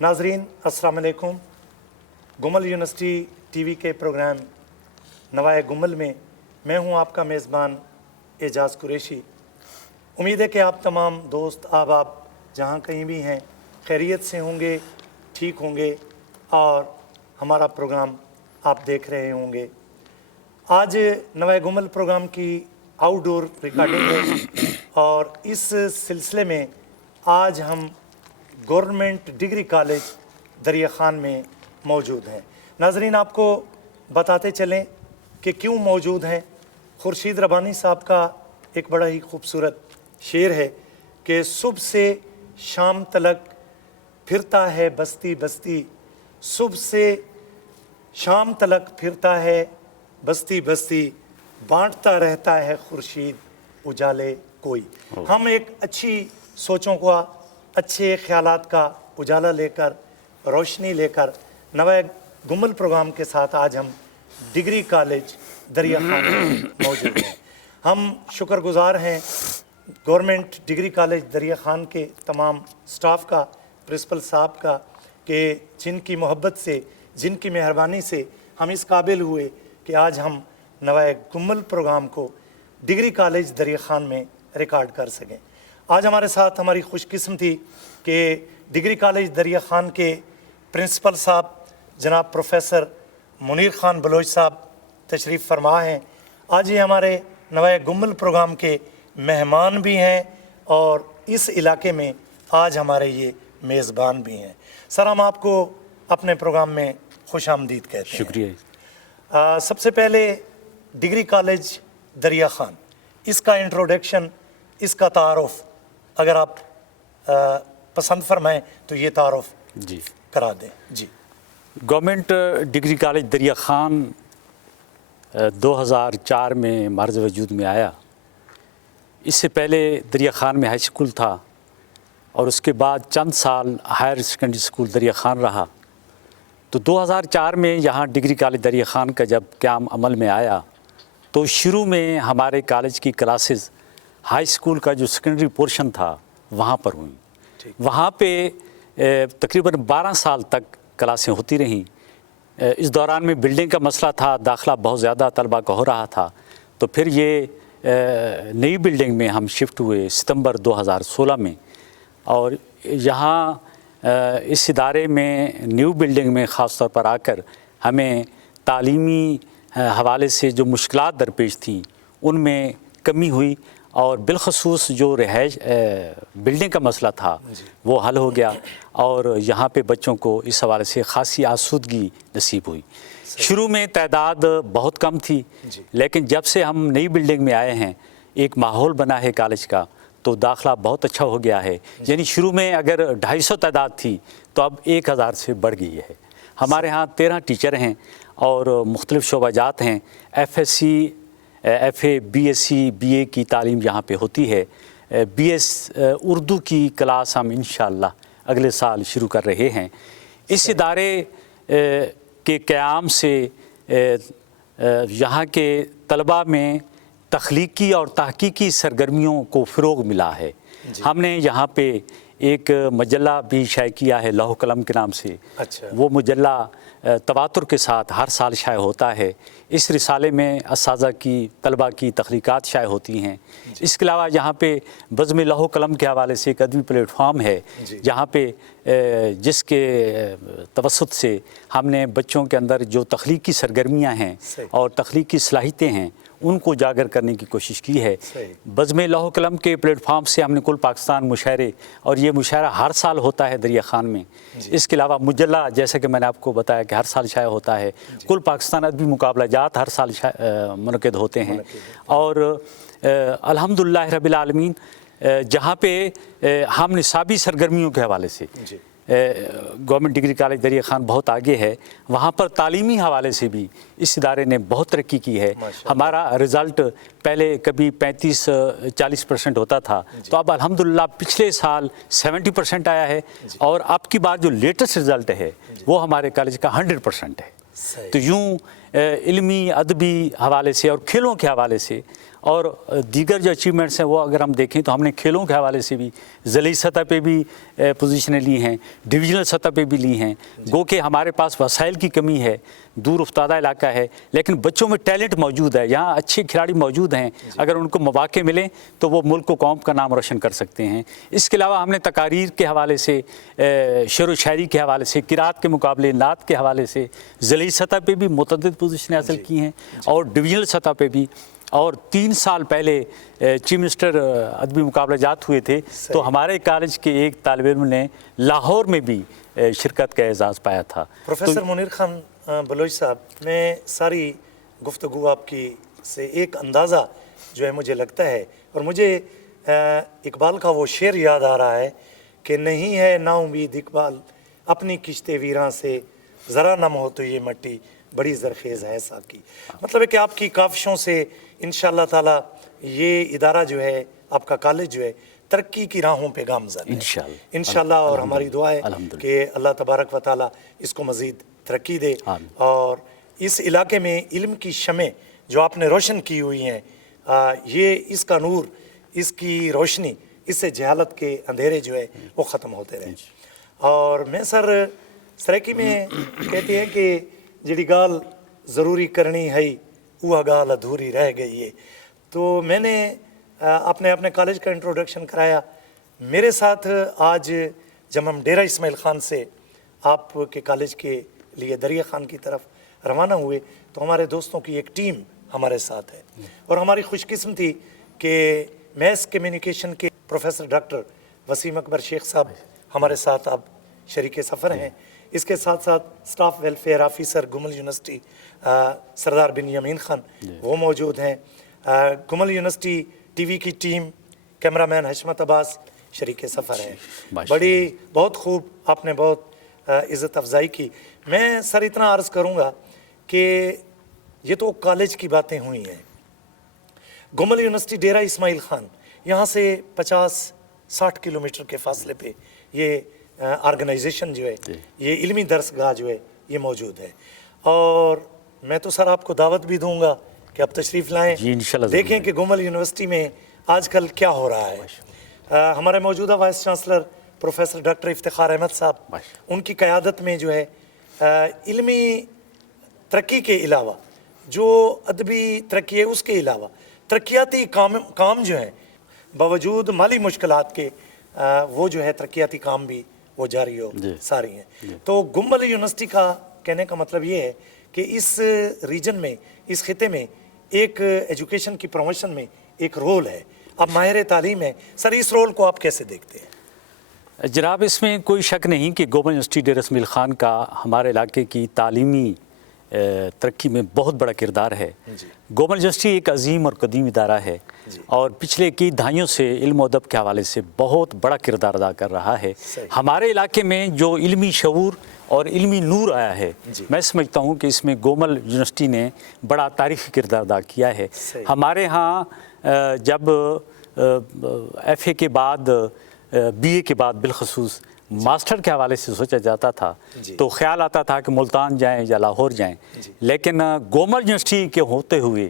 नाजरीन अस्सलाम वालेकुम। गुमल यूनिवर्सिटी टीवी के प्रोग्राम नवाए गुमल में मैं हूं आपका मेज़बान एजाज़ कुरैशी। उम्मीद है कि आप तमाम दोस्त अहबाब जहां कहीं भी हैं खैरियत से होंगे, ठीक होंगे और हमारा प्रोग्राम आप देख रहे होंगे। आज नवाए गुमल प्रोग्राम की आउटडोर रिकॉर्डिंग है और इस सिलसिले में आज हम गवर्नमेंट डिग्री कॉलेज दरिया खान में मौजूद हैं। नाजरीन, आपको बताते चलें कि क्यों मौजूद हैं। खुर्शीद रब्बानी साहब का एक बड़ा ही खूबसूरत शेर है कि सुबह से शाम तलक फिरता है बस्ती बस्ती, सुबह से शाम तलक फिरता है बस्ती बस्ती, बांटता रहता है खुर्शीद उजाले कोई। हम एक अच्छी सोचों का, अच्छे ख्यालात का उजाला लेकर, रोशनी लेकर नवा गुमल प्रोग्राम के साथ आज हम डिग्री कॉलेज दरिया खान में मौजूद हैं। हम शुक्रगुजार हैं गवर्नमेंट डिग्री कॉलेज दरिया खान के तमाम स्टाफ का, प्रिंसिपल साहब का, कि जिनकी मोहब्बत से, जिनकी मेहरबानी से हम इस काबिल हुए कि आज हम नवा गुमल प्रोग्राम को डिग्री कॉलेज दरिया खान में रिकॉर्ड कर सकें। आज हमारे साथ हमारी खुशकिस्मती कि डिग्री कॉलेज दरिया खान के प्रिंसिपल साहब जनाब प्रोफेसर मुनीर खान बलोच साहब तशरीफ़ फरमा हैं। आज ये हमारे नवा गुमल प्रोग्राम के मेहमान भी हैं और इस इलाके में आज हमारे ये मेज़बान भी हैं। सर, हम आपको अपने प्रोग्राम में खुश आमदीद कहते हैं। शुक्रिया। सबसे पहले डिग्री कॉलेज दरिया खान, इसका इंट्रोडक्शन, इसका तारुफ अगर आप पसंद फरमाएं तो ये तारुफ जी करा दें। जी। गवर्नमेंट डिग्री कॉलेज दरिया खान 2004 में मार्ज वजूद में आया। इससे पहले दरिया खान में हाई स्कूल था और उसके बाद चंद साल हायर सेकेंडरी स्कूल दरिया खान रहा। तो 2004 में यहाँ डिग्री कॉलेज दरिया खान का जब क़याम अमल में आया तो शुरू में हमारे कॉलेज की क्लासेस हाई स्कूल का जो सेकेंडरी पोर्शन था वहाँ पर हुई। वहाँ पे तकरीबन 12 साल तक क्लासें होती रहीं। इस दौरान में बिल्डिंग का मसला था, दाखिला बहुत ज़्यादा तलबा का हो रहा था। तो फिर ये नई बिल्डिंग में हम शिफ्ट हुए सितंबर 2016 में और यहाँ इस इदारे में न्यू बिल्डिंग में ख़ास तौर पर आकर हमें तालीमी हवाले से जो मुश्किलात दरपेश थी उनमें कमी हुई और बिलखसूस जो रहायश बिल्डिंग का मसला था वो हल हो गया और यहाँ पे बच्चों को इस हवाले से ख़ासी आसूदगी नसीब हुई। शुरू में तादाद बहुत कम थी, लेकिन जब से हम नई बिल्डिंग में आए हैं एक माहौल बना है कॉलेज का तो दाखिला बहुत अच्छा हो गया है। यानी शुरू में अगर 250 तादाद थी तो अब 1000 से बढ़ गई है। हमारे यहाँ 13 टीचर हैं और मुख्तलिफ़ शोबाजात हैं। FSc, FA, BSc, BA की तालीम यहाँ पे होती है। BS उर्दू की क्लास हम इंशाअल्लाह अगले साल शुरू कर रहे हैं। इस इदारे के क़याम से यहाँ के तलबा में तख्लीकी और तहकीकी सरगर्मियों को फ़रोग़ मिला है। हमने यहाँ पे एक मजल्ला भी शाये किया है लौह कलम के नाम से। अच्छा। वो मजल्ला तवातुर के साथ हर साल शाये होता है। इस रिसाले में असाज़ा की, तलबा की तख्लीक़ात शाये होती हैं। इसके अलावा यहाँ पे बज़्म लौह कलम के हवाले से एक अदबी प्लेटफॉर्म है जहाँ पे जिसके तवस्सुत से हमने बच्चों के अंदर जो तख्लीकी सरगर्मियाँ हैं और तख्लीकी सलाहियतें हैं उनको उजागर करने की कोशिश की है। बज़्म लौह कलम के प्लेटफॉर्म से हमने कुल पाकिस्तान मुशायरे, और ये मुशायरा हर साल होता है दरिया खान में। इसके अलावा मुजल्ला, जैसे कि मैंने आपको बताया कि हर साल शाये होता है। कुल पाकिस्तान अदबी मुकाबला जात हर साल मुनक़िद होते हैं। और अल्हम्दुलिल्लाह रब्बिल आलमीन जहाँ पे हम निसाबी सरगर्मियों के हवाले से गवर्नमेंट डिग्री कॉलेज दरिया खान बहुत आगे है। वहाँ पर तालीमी हवाले से भी इस इदारे ने बहुत तरक्की की है। हमारा रिज़ल्ट पहले कभी 35-40% होता था, तो अब अल्हम्दुलिल्लाह पिछले साल 70% आया है और अब की बार जो लेटेस्ट रिज़ल्ट है वो हमारे कॉलेज का 100% है। तो यूँ इल्मी अदबी हवाले से और खेलों के हवाले से اور دیگر جو اچیومنٹس ہیں وہ اگر ہم دیکھیں تو ہم نے کھیلوں کے حوالے سے بھی ضلعی سطح پہ بھی پوزیشنیں لی ہیں، ڈویژنل سطح پہ بھی لی ہیں، گو کہ ہمارے پاس وسائل کی کمی ہے، دور افتادہ علاقہ ہے، لیکن بچوں میں ٹیلنٹ موجود ہے، یہاں اچھے کھلاڑی موجود ہیں، اگر ان کو مواقع ملیں تو وہ ملک و قوم کا نام روشن کر سکتے ہیں۔ اس کے علاوہ ہم نے تقاریر کے حوالے سے، شعر و شاعری کے حوالے سے، قرات کے مقابلے، نعت کے حوالے سے ضلعی سطح پہ بھی متعدد پوزیشنیں حاصل کی ہیں اور ڈویژنل سطح پہ بھی۔ اور 3 سال پہلے چیف منسٹر ادبی مقابلہ جات ہوئے تھے تو ہمارے کالج کے ایک طالب علم نے لاہور میں بھی شرکت کا اعزاز پایا تھا۔ پروفیسر منیر خان بلوچ صاحب، میں ساری گفتگو آپ کی سے ایک اندازہ جو ہے مجھے لگتا ہے، اور مجھے اقبال کا وہ شعر یاد آ رہا ہے کہ نہیں ہے نا امید اقبال اپنی کشت ویراں سے، ذرا نم ہو تو یہ مٹی بڑی زرخیز ہے ساکی۔ مطلب ہے کہ آپ کی کاوشوں سے انشاءاللہ تعالی یہ ادارہ جو ہے، آپ کا کالج جو ہے، ترقی کی راہوں پہ گامزن ہے انشاءاللہ، اور ہماری دعا ہے کہ اللہ تبارک و تعالی اس کو مزید ترقی دے، اور اس علاقے میں علم کی شمع جو آپ نے روشن کی ہوئی ہیں، یہ اس کا نور، اس کی روشنی، اس سے جہالت کے اندھیرے جو ہے وہ ختم ہوتے رہیں۔ اور میں سرائکی میں کہتے ہیں کہ جڑی گال ضروری کرنی ہے وہ گال ادھوری رہ گئی ہے۔ تو میں نے اپنے کالج کا انٹروڈکشن کرایا۔ میرے ساتھ آج جب ہم ڈیرہ اسماعیل خان سے آپ کے کالج کے لیے دریا خان کی طرف روانہ ہوئے تو ہمارے دوستوں کی ایک ٹیم ہمارے ساتھ ہے، اور ہماری خوش قسمتی کہ میس کمیونیکیشن کے پروفیسر ڈاکٹر وسیم اکبر شیخ صاحب ہمارے ساتھ اب شریک سفر ہیں۔ اس کے ساتھ ساتھ سٹاف ویلفیئر آفیسر گمل یونیورسٹی سردار بن یمین خان وہ موجود ہیں، گمل یونیورسٹی ٹی وی کی ٹیم، کیمرہ مین حشمت عباس شریک سفر ہیں۔ بہت خوب، آپ نے بہت عزت افزائی کی۔ میں سر اتنا عرض کروں گا کہ یہ تو کالج کی باتیں ہوئی ہیں، گمل یونیورسٹی ڈیرہ اسماعیل خان، یہاں سے 50-60 کلومیٹر کے فاصلے پہ یہ آرگنائزیشن جو ہے، یہ علمی درسگاہ جو ہے یہ موجود ہے، اور میں تو سر آپ کو دعوت بھی دوں گا کہ آپ تشریف لائیں، دیکھیں کہ گمل یونیورسٹی میں آج کل کیا ہو رہا ہے۔ ہمارے موجودہ vice chancellor professor doctor Iftikhar Ahmed صاحب، ان کی قیادت میں جو ہے علمی ترقی کے علاوہ جو ادبی ترقی ہے اس کے علاوہ ترقیاتی کام جو ہیں، باوجود مالی مشکلات کے وہ جو ہے ترقیاتی کام بھی وہ جاری ہو ساری ہیں۔ تو گمل یونیورسٹی کا کہنے کا مطلب یہ ہے کہ اس ریجن میں، اس خطے میں ایک ایجوکیشن کی پروموشن میں ایک رول ہے، اب ماہر تعلیم ہے، سر اس رول کو آپ کیسے دیکھتے ہیں؟ جناب، اس میں کوئی شک نہیں کہ گمل یونیورسٹی ڈیرہ اسماعیل خان کا ہمارے علاقے کی تعلیمی ترقی میں بہت بڑا کردار ہے۔ گمل یونیورسٹی ایک عظیم اور قدیم ادارہ ہے اور پچھلے کئی دہائیوں سے علم و ادب کے حوالے سے بہت بڑا کردار ادا کر رہا ہے۔ ہمارے علاقے میں جو علمی شعور اور علمی نور آیا ہے، میں سمجھتا ہوں کہ اس میں گمل یونیورسٹی نے بڑا تاریخی کردار ادا کیا ہے۔ ہمارے ہاں جب ایف اے کے بعد، بی اے کے بعد بالخصوص ماسٹر کے حوالے سے سوچا جاتا تھا تو خیال آتا تھا کہ ملتان جائیں یا لاہور جائیں، لیکن گمل یونیورسٹی کے ہوتے ہوئے،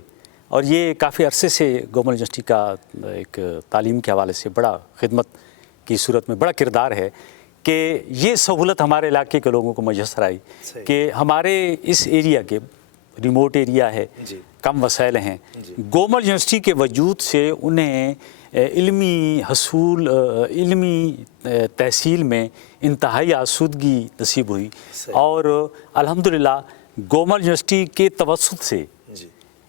اور یہ کافی عرصے سے گمل یونیورسٹی کا ایک تعلیم کے حوالے سے بڑا خدمت کی صورت میں بڑا کردار ہے کہ یہ سہولت ہمارے علاقے کے لوگوں کو میسر آئی کہ ہمارے اس ایریا کے ریموٹ ایریا ہے، کم وسائل ہیں، گمل یونیورسٹی کے وجود سے انہیں علمی حصول، علمی تحصیل میں انتہائی آسودگی نصیب ہوئی، اور الحمدللہ گمل یونیورسٹی کے توسط سے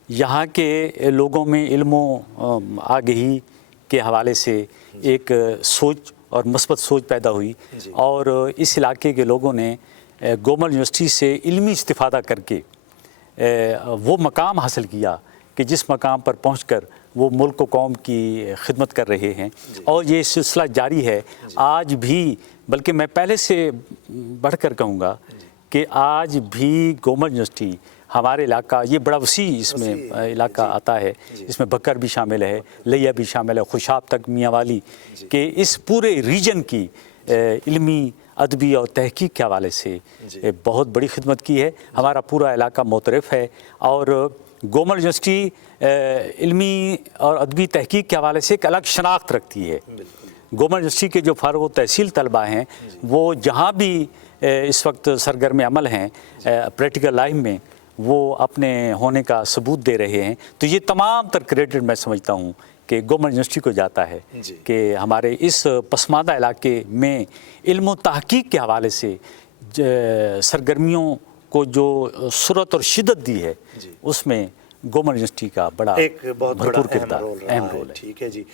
یہاں کے لوگوں میں علم و آگہی کے حوالے سے ایک سوچ اور مثبت سوچ پیدا ہوئی، اور اس علاقے کے لوگوں نے گمل یونیورسٹی سے علمی استفادہ کر کے وہ مقام حاصل کیا کہ جس مقام پر پہنچ کر وہ ملک و قوم کی خدمت کر رہے ہیں، اور یہ سلسلہ جاری ہے آج بھی، بلکہ میں پہلے سے بڑھ کر کہوں گا کہ آج بھی گمل یونیورسٹی ہمارے علاقہ، یہ بڑا وسیع اس میں علاقہ آتا ہے، اس میں بکر بھی شامل ہے، لیا بھی شامل ہے، خوشاب تک، میاں والی، کہ اس پورے ریجن کی علمی، ادبی اور تحقیق کے حوالے سے بہت بڑی خدمت کی ہے۔ ہمارا پورا علاقہ معترف ہے، اور गोमल यूनिवर्सिटी इल्मी और अदबी तहकीक के हवाले से एक अलग शनाख्त रखती है। गोमल यूनिवर्सिटी के जो फारुग तहसील तलबा हैं वो जहाँ भी इस वक्त सरगर्म अमल हैं प्रैक्टिकल लाइफ में, वो अपने होने का सबूत दे रहे हैं। तो ये तमाम तर क्रेडिट मैं समझता हूँ कि गोमल यूनिवर्सिटी को जाता है कि हमारे इस पसमानदा इलाके में इल्म व तहकीक के हवाले से सरगर्मियों को जो सूरत और शिद्दत दी है, उसमें गोमल यूनिवर्सिटी का बड़ा एक बहुत बड़ा अहम रोल है। ठीक है जी।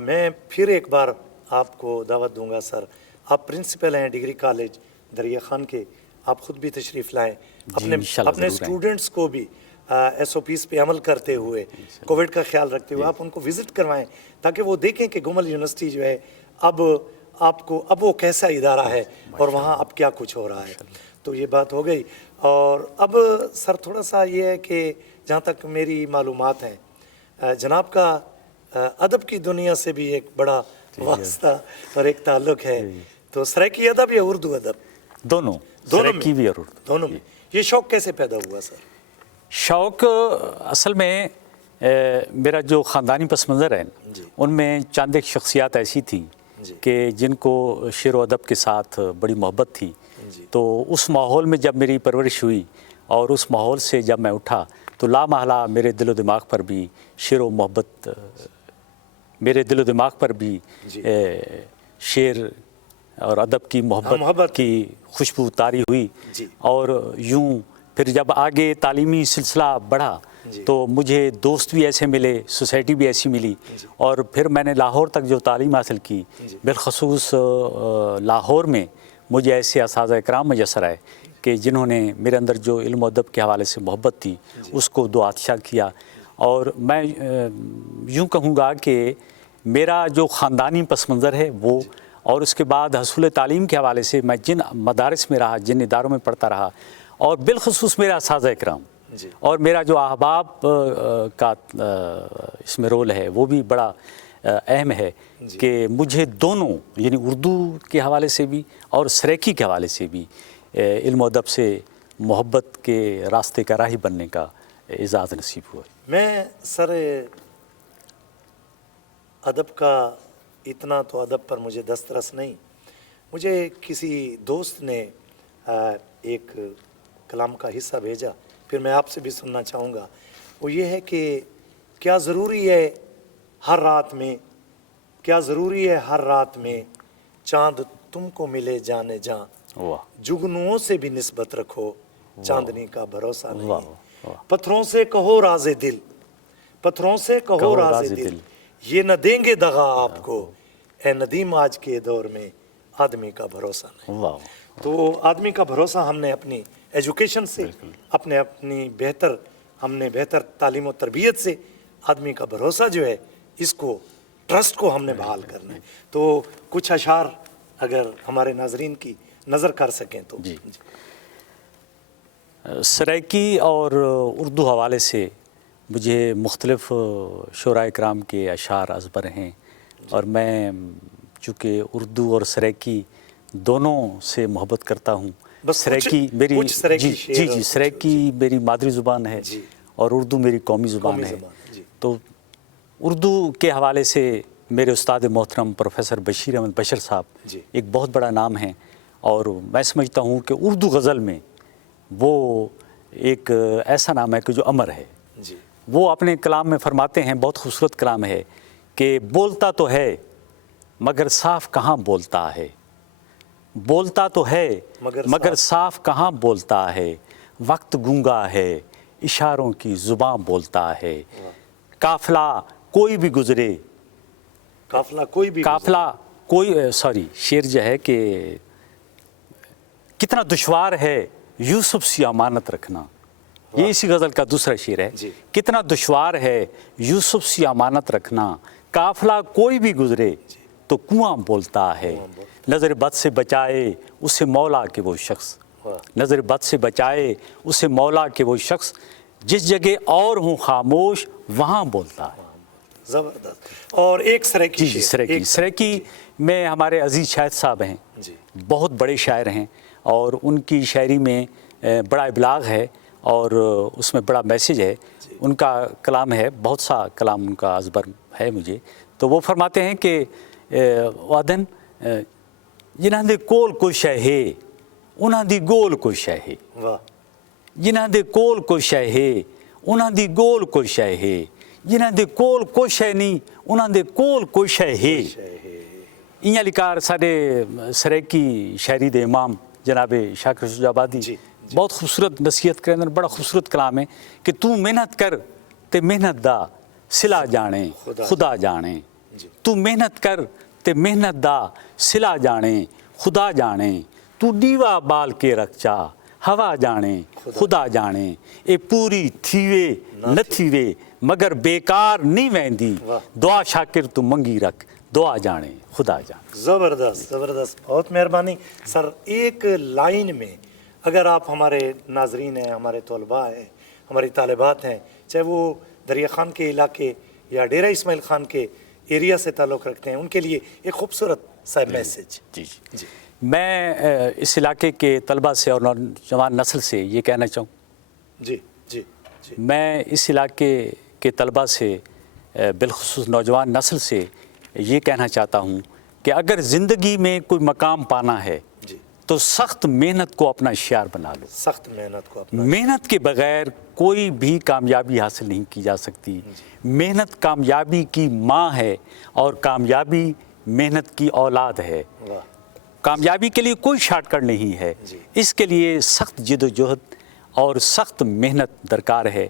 मैं फिर एक बार आपको दावत दूंगा सर, आप प्रिंसिपल हैं डिग्री कॉलेज दरिया खान के, आप खुद भी तशरीफ़ लाएं, अपने स्टूडेंट्स को भी SOPs पे अमल करते हुए, कोविड का ख्याल रखते हुए आप उनको विज़िट करवाएं, ताकि वो देखें कि गोमल यूनिवर्सिटी जो है अब वो कैसा इदारा है और वहाँ अब क्या कुछ हो रहा है। तो ये बात हो गई। और अब सर थोड़ा सा ये है कि जहाँ तक मेरी मालूमात हैं, जनाब का अदब की दुनिया से भी एक बड़ा वास्ता और एक ताल्लुक़ है। तो सराइकी अदब या उर्दू अदब? दोनों सराइकी भी और उर्दू दोनों में। ये शौक़ कैसे पैदा हुआ सर? शौक़ असल में मेरा जो ख़ानदानी पस मंज़र है उनमें चंद एक शख्सियात ऐसी थी कि जिनको शेर व अदब के साथ बड़ी मोहब्बत थी। तो उस माहौल में जब मेरी परवरिश हुई और उस माहौल से जब मैं उठा तो लामहला मेरे दिलो दिमाग पर भी शेर व मोहब्बत, मेरे दिलो दिमाग पर भी शेर और अदब की मोहब्बत की खुशबू तारी हुई। और यूं फिर जब आगे तालीमी सिलसिला बढ़ा तो मुझे दोस्त भी ऐसे मिले, सोसाइटी भी ऐसी मिली, और फिर मैंने लाहौर तक जो तालीम हासिल की, बिलखसूस लाहौर में मुझे ऐसे असातिज़ा इकराम मुयस्सर आए कि जिन्होंने मेरे अंदर जो इल्म अदब के हवाले से मोहब्बत थी उसको दो आतिशा किया। और मैं यूँ कहूँगा कि मेरा जो ख़ानदानी पस मंज़र है वो, और उसके बाद हसूल तालीम के हवाले से मैं जिन मदारिस में रहा, जिन इदारों में पढ़ता रहा, और बिलखसूस मेरा असातिज़ा इकराम और मेरा जो अहबाब का इसमें रोल है वो भी बड़ा अहम है कि मुझे दोनों यानी उर्दू के हवाले से भी और सराइकी के हवाले से भी इल्म अदब से मोहब्बत के रास्ते का राही बनने का एजाज़ नसीब हुआ। मैं सर अदब का इतना तो अदब पर मुझे दस्तरस नहीं, मुझे किसी दोस्त ने एक कलाम का हिस्सा भेजा, फिर मैं आपसे भी सुनना चाहूँगा। वो ये है कि क्या ज़रूरी है हर रात में, क्या ज़रूरी है हर रात में चाँद तुमको मिले जाने जा, जुगनुओं से भी निस्बत रखो चांदनी का भरोसा नहीं, पत्थरों से कहो राज़े दिल, पत्थरों से कहो राज़े दिल, ये न देंगे दगा आपको, ए नदीम आज के दौर में आदमी का भरोसा नहीं। तो आदमी का भरोसा हमने अपनी एजुकेशन से, अपनी बेहतर तालीम और तरबियत से आदमी का भरोसा जो है, इसको ट्रस्ट को हमने बहाल करना है। तो कुछ अशार अगर हमारे नाजरीन की नज़र कर सकें तो। जी। सराइकी और उर्दू हवाले से मुझे मुख्तलिफ़ शुरा इकराम के अशार अज़बर हैं, और मैं चूँकि उर्दू और सराइकी दोनों से मोहब्बत करता हूँ। सराइकी मेरी जी सराइकी मेरी मादरी ज़ुबान है और उर्दू मेरी कौमी ज़ुबान है। तो उर्दू के हवाले से मेरे उस्ताद मोहतरम प्रोफेसर बशीर अहमद बशर साहब एक बहुत बड़ा नाम है, और मैं समझता हूँ कि उर्दू गज़ल में वो एक ऐसा नाम है कि जो अमर है। वो अपने कलाम में फरमाते हैं, बहुत खूबसूरत कलाम है कि बोलता तो है मगर साफ कहाँ बोलता है, बोलता तो है मगर साफ कहाँ बोलता है, वक्त गूंगा है इशारों की ज़ुबान बोलता है, काफ़िला कोई भी गुज़रे, शेर जो है कि कितना दुश्वार है यूसुफ सी अमानत रखना, ये इसी गज़ल का दूसरा शेर है। कितना दुश्वार है यूसुफ सी अमानत रखना, काफ़िला कोई भी गुज़रे तो कुआं बोलता है, नज़र बद से बचाए उसे मौला के वो शख्स, नज़र बद से बचाए उसे मौला के वो शख्स, जिस जगह और हूँ खामोश वहाँ बोलता है। ज़बरदस्त। और एक सराइकी में हमारे अजीज़ शाहिद साहब हैं, बहुत बड़े शायर हैं, और उनकी शायरी में बड़ा इबलाग है और उसमें बड़ा मैसेज है। ان کا کلام ہے، بہت سا کلام ان کا ازبر ہے مجھے. تو وہ فرماتے ہیں کہ وادن جنہاں دے کول کوئی شے ہے انہاں دی گول کوئی شے ہے. واہ. جنہاں دے کول کوئی شے ہے انہاں دی گول کوئی شے ہے. جنہاں دے کول کوئی شے نہیں انہاں دے کول کوئی شے ہے. ایاں لکھا ساڈے سریکی شاعری دے امام جناب شاکر شجاع آبادی بہت خوبصورت نصیحت کریں، بڑا خوبصورت کلام ہے کہ تو محنت کر تے محنت دا سلا جانے خدا جانے. تو محنت کر تے محنت دا سلا جانے خدا جانے. تو دیوا بال کے رکھ چا ہوا جانے خدا جانے. اے پوری تھیوے نہ تھیوے مگر بیکار نہیں ویندی. دعا شاکر تو منگی رکھ دعا جانے خدا جانے. زبردست زبردست، بہت مہربانی سر. ایک لائن میں اگر آپ ہمارے ناظرین ہیں، ہمارے طلباء ہیں، ہماری طالبات ہیں، چاہے وہ دریا خان کے علاقے یا ڈیرہ اسماعیل خان کے ایریا سے تعلق رکھتے ہیں، ان کے لیے ایک خوبصورت سا میسج. جی جی. میں اس علاقے کے طلباء سے اور نوجوان نسل سے یہ کہنا چاہوں، جی جی جی، میں اس علاقے کے طلباء سے بالخصوص نوجوان نسل سے یہ کہنا چاہتا ہوں کہ اگر زندگی میں کوئی مقام پانا ہے تو سخت محنت کو اپنا شعار بنا لو. سخت محنت کو اپنا. محنت کے بغیر کوئی بھی کامیابی حاصل نہیں کی جا سکتی. محنت کامیابی کی ماں ہے اور کامیابی محنت کی اولاد ہے. کامیابی کے لیے کوئی شارٹ کٹ نہیں ہے. اس کے لیے سخت جد و جہد اور سخت محنت درکار ہے.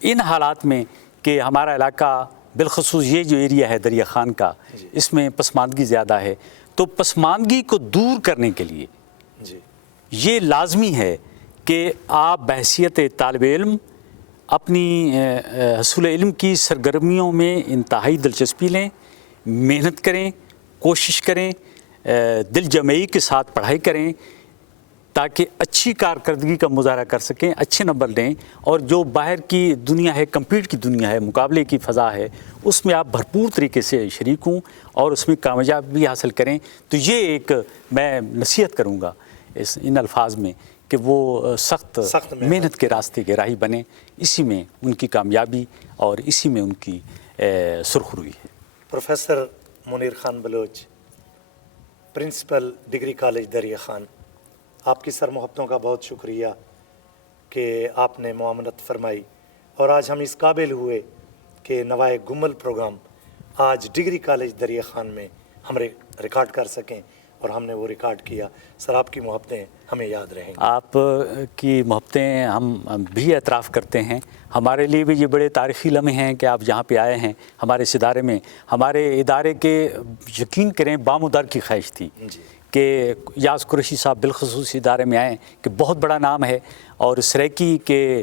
ان حالات میں کہ ہمارا علاقہ بالخصوص یہ جو ایریا ہے دریا خان کا، اس میں پسماندگی زیادہ ہے، تو پسماندگی کو دور کرنے کے لیے یہ لازمی ہے کہ آپ بحیثیت طالب علم اپنی حصول علم کی سرگرمیوں میں انتہائی دلچسپی لیں، محنت کریں، کوشش کریں، دل جمعی کے ساتھ پڑھائی کریں تاکہ اچھی کارکردگی کا مظاہرہ کر سکیں، اچھے نمبر لیں، اور جو باہر کی دنیا ہے، کمپیٹ کی دنیا ہے، مقابلے کی فضا ہے، اس میں آپ بھرپور طریقے سے شریک ہوں اور اس میں کامیابی حاصل کریں. تو یہ ایک میں نصیحت کروں گا ان الفاظ میں کہ وہ سخت محنت کے راستے کے راہی بنیں. اسی میں ان کی کامیابی اور اسی میں ان کی سرخروئی ہے. Professor Munir Khan Baloch, principal degree college Darya Khan, آپ کی سر محبتوں کا بہت شکریہ کہ آپ نے معاونت فرمائی اور آج ہم اس قابل ہوئے کہ نوائے گمل پروگرام آج ڈگری کالج دریا خان میں ہم ریکارڈ کر سکیں، اور ہم نے وہ ریکارڈ کیا. سر آپ کی محبتیں ہمیں یاد رہیں گی. آپ کی محبتیں ہم بھی اعتراف کرتے ہیں. ہمارے لیے بھی یہ بڑے تاریخی لمحے ہیں کہ آپ جہاں پہ آئے ہیں ہمارے اس ادارے میں. ہمارے ادارے کے یقین کریں بامدار کی خواہش تھی کہ یاز قریشی صاحب بالخصوص ادارے میں آئیں کہ بہت بڑا نام ہے، اور سریکی کے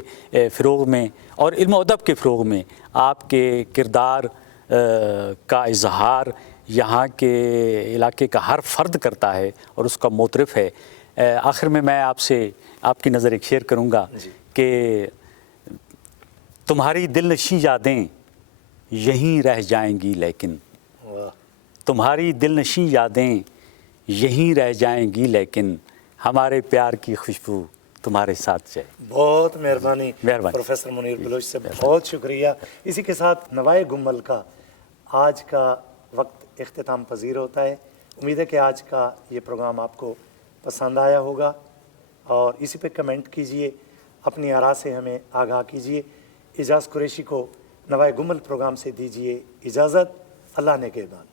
فروغ میں اور علم و ادب کے فروغ میں آپ کے کردار کا اظہار یہاں کے علاقے کا ہر فرد کرتا ہے اور اس کا معترف ہے. آخر میں آپ سے آپ کی نظر ایک شیئر کروں گا کہ تمہاری دل نشیں یادیں یہیں رہ جائیں گی، لیکن تمہاری دل نشیں یادیں یہیں رہ جائیں گی، لیکن ہمارے پیار کی خوشبو تمہارے ساتھ جائے. بہت مہربانی پروفیسر منیر بلوچ سے، بہت شکریہ. اسی کے ساتھ نوائے گمل کا آج کا وقت اختتام پذیر ہوتا ہے. امید ہے کہ آج کا یہ پروگرام آپ کو پسند آیا ہوگا، اور اسی پہ کمنٹ کیجئے، اپنی آراء سے ہمیں آگاہ کیجئے. اعجاز قریشی کو نوائے گمل پروگرام سے دیجئے اجازت. اللہ نے کے بعد.